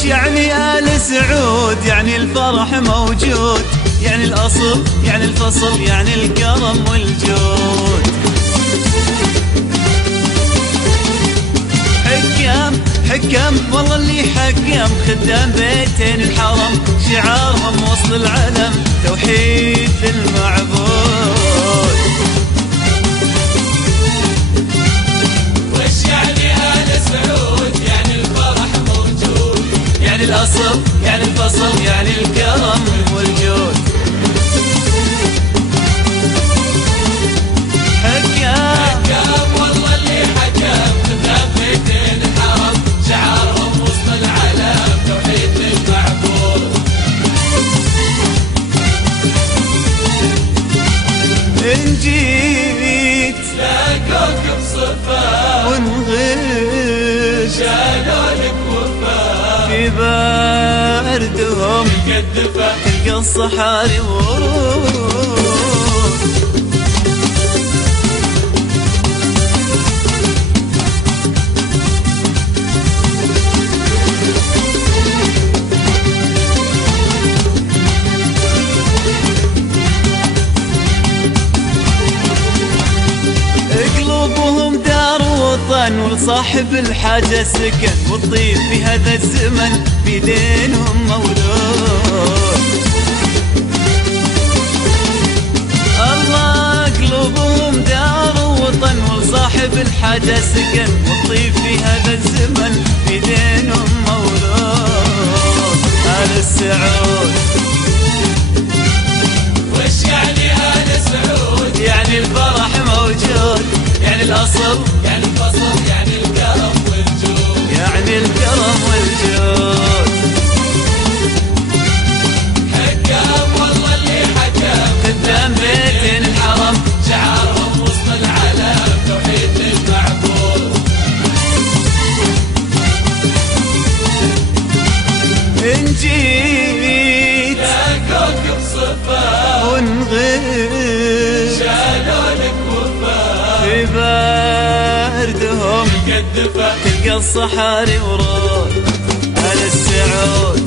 وش يعني آل سعود؟ يعني الفرح موجود، يعني الأصل، يعني الفصل، يعني الكرم والجود. حكام والله اللي حكم، خدام بيتين الحرم شعارهم وصل العلم توحيد المعبود. وش يعني آل سعود؟ يعني الفرح موجود، يعني الأصل، يعني الفصل، يعني الكرم والجود. حكام والله اللي حكم، خدام بيتين الحرم شعارهم وسط العالم توحيد المعبود. إن جيت لاقوك بصفا ونغش شالوا لك وفا، في باردهم مكدفة تلقى الصحاري ورود. قلوبهم دار وطن ولصاحب الحاجة سكن، والطيب في هذا الزمن بيدينهم مولود. الله قلوبهم دار وطن ولصاحب الحاجة سكن، والطيب في هذا الزمن بيدينهم مولود. آل السعود وش يعني آل سعود؟ يعني الفرح موجود، يعني الأصل، يعني الفصل، يعني الكرم والجود. يعني الكرم والجود. حكام والله اللي حكم، خدام بيتين الحرم شعارهم وسط العالم توحيد المعبود. إن جيت لاقوك بصفا ونغش شالوا لك وفا، في باردهم مكدفة تلقى الصحاري ورود. آل السعود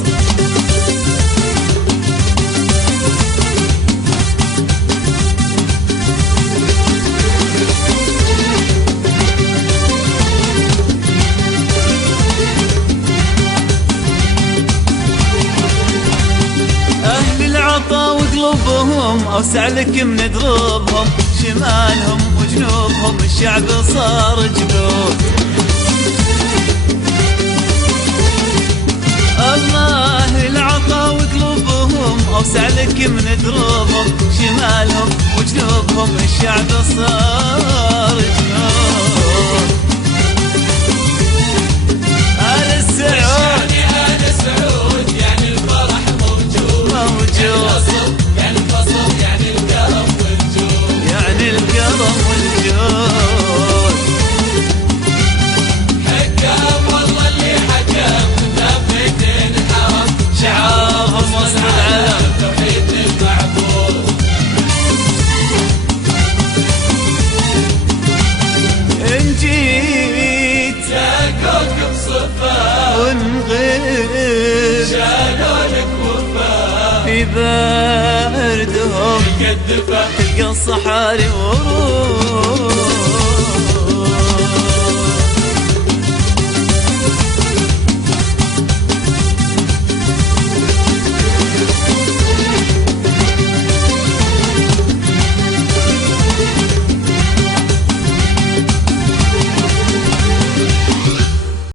أهل العطا وقلوبهم أوسع لك من دروبهم، شمالهم وجنوبهم الشعب صار جدود. الله العطا وقلوبهم أوسع لك من دروبهم، شمالهم وجنوبهم الشعب صار جدود. آل السعود يعني آل سعود؟ يعني الفرح موجود، يعني موجود، الأصل، يعني الفصل، يعني الكرم والجود. يعني الكرم والجود. حكام والله اللي حكم، خدام بيتين الحرم شعارهم وصل العلم توحيد المعبود. إن جيت لاقوك بصفا ونغيب شالوا لك وفا، في باردهم مكدفة تلقى الصحاري ورود.